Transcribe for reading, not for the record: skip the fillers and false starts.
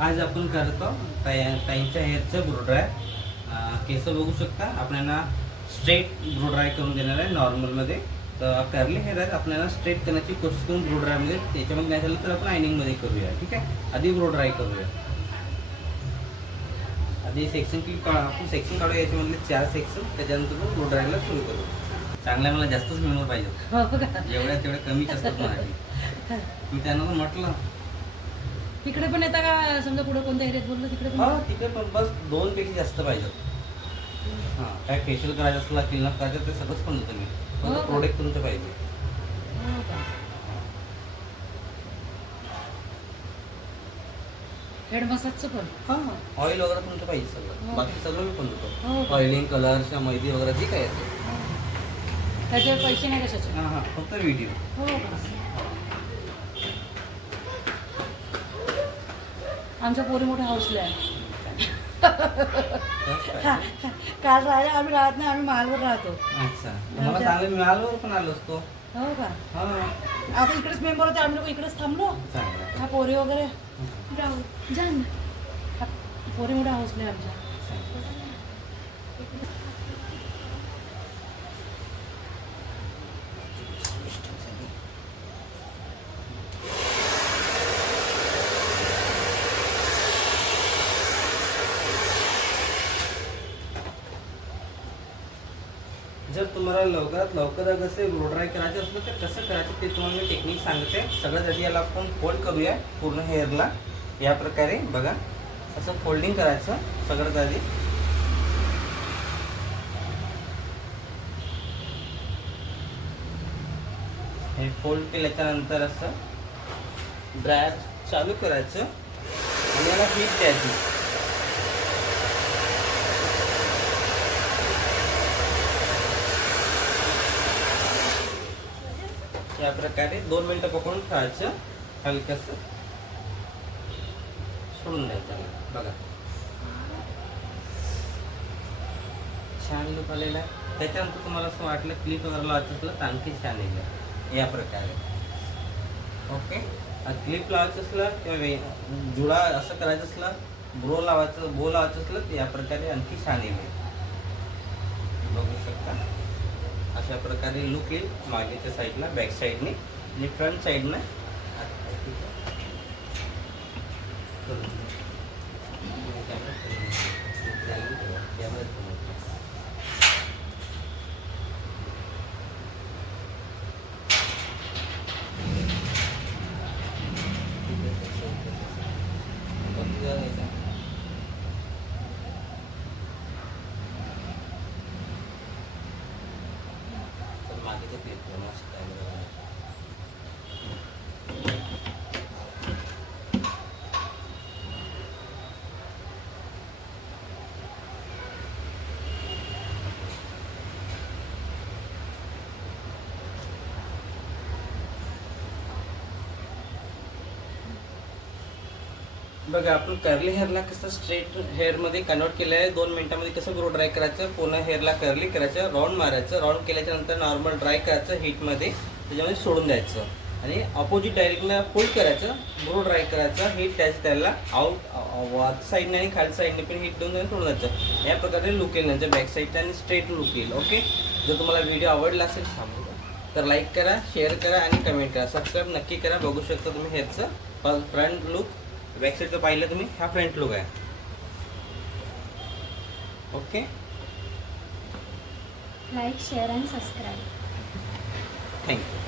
आज आपण करतो ताईंच्या हेअरचं ब्रो ड्राय. केस बघू शकता, आपल्याला स्ट्रेट ब्रो ड्राय करून देणार आहे नॉर्मलमध्ये. तर कर्ली हेअर आहेत, आपल्याला स्ट्रेट करण्याची कोशिश करून ब्रो ड्रायमध्ये, त्याच्यामध्ये नाही झालं तर आपण आयनिंगमध्ये करूया. ठीक आहे, आधी ब्रो ड्राय करूया. आधी सेक्शन आपण सेक्शन काढूया, याच्यामधले 4 सेक्शन, त्याच्यानंतर ब्रो ड्रायला सुरू करू. चांगल्या मला जास्तच मेमोर पाहिजे, एवढ्या तेवढ्या कमीच असतात माझी. मी त्यांना पण म्हटलं तिकडे पण येता का, समजा पुढे कोणत्या एरियात बोललं तिकडे पण? तिकडे पण बस 2 पेक्षा जास्त पाहिजे. हां, काय फेशियल करायचं असलं, क्लीनअप करायचं, ते सगळंच पण होतं. मी प्रोडक्ट तुमचं पाहिजे. हेड मसाजचं पण? हां, ऑइल वगैरे तुमचं पाहिजे सगळं. बाकी सगळं मी पण हो होतो. का? ऑइलिंग, कलर, मेहंदी वगैरे जे काय येतं. त्याच्यावर पैसे नाही कशाचे? हां, फक्त व्हिडिओ. हो का? आमच्या पोरी मोठ्या हाऊसला आहे. काल राहिले आम्ही राहत नाही, आम्ही मालवर राहतो. अच्छा, मला चांगलं मिळालं पण आलो असतो. हो का? हां, आता इकडेच मेंबर होते, आम्ही लोक इकडेच थांबलो. चांगलं. हा पोरी वगैरे राहू जा ना. पोरी मोठ्या हाऊसला आहे आमच्या. जर तुम्हाला लवकरात लवकर कसं ब्लो ड्राय करायचं असलं तर कसं करायचं ते तुम्हाला मी टेक्निक सांगते. सगळ्यात आधी याला आपण फोल्ड करूया पूर्ण हेअरला. या प्रकारे बघा, असं फोल्डिंग करायचं सगळ्यात आधी. हे फोल्ड केल्याच्यानंतर असं ड्रायर चालू करायचं आणि याला हीट द्यायची. या प्रकारे 2 मिनिटं पकडून ठेवायचं, हलकंसं सोडून द्यायचं. बघा, छान लुक आलेला आहे. त्याच्यानंतर तुम्हाला असं वाटलं क्लिप वगैरे लावायचं असलं तर आणखी छान येईल. या प्रकारे ओके. क्लिप लावायचं असलं किंवा जुळा असं करायचं असलं, बो लावायचं असलं तर या प्रकारे आणखी छान येईल. बघू शकता, अशा प्रकारे लुक येईल मागेच्या साईडला, बॅक साईडने आणि फ्रंट साईडनं. मागेचं क्लिप मस्त आहे. बघा, आपण कर्ली हेअरला कसं स्ट्रेट हेअरमध्ये कन्वर्ट केलं आहे. 2 मिनिटांमध्ये कसं ब्रो ड्राय करायचं, पूर्ण हेअरला कर्ली करायचं, राऊंड मारायचं, राऊंड केल्याच्या नंतर नॉर्मल ड्राय करायचं हीटमध्ये, त्याच्यामध्ये सोडून द्यायचं आणि अपोजिट डायरेक्टला फोल्ड करायचं, ब्रो ड्राय करायचं, हीट द्यायचं त्याला. आउट साईडने आणि खाली साईडने पण हीट देऊन सोडून द्यायचं. या प्रकारे लुक येईल नंतर बॅक साईडला आणि स्ट्रेट लुक येईल. ओके, जर तुम्हाला व्हिडिओ आवडला असेल तर लाईक करा, शेअर करा आणि कमेंट करा. सबस्क्राईब नक्की करा. बघू शकता तुम्ही हेअरचं फ्रंट लुक. बॅक साईडचं पाहिलं तुम्ही, हा फ्रंट लुक आहे. Okay, like, share and subscribe. Thank you.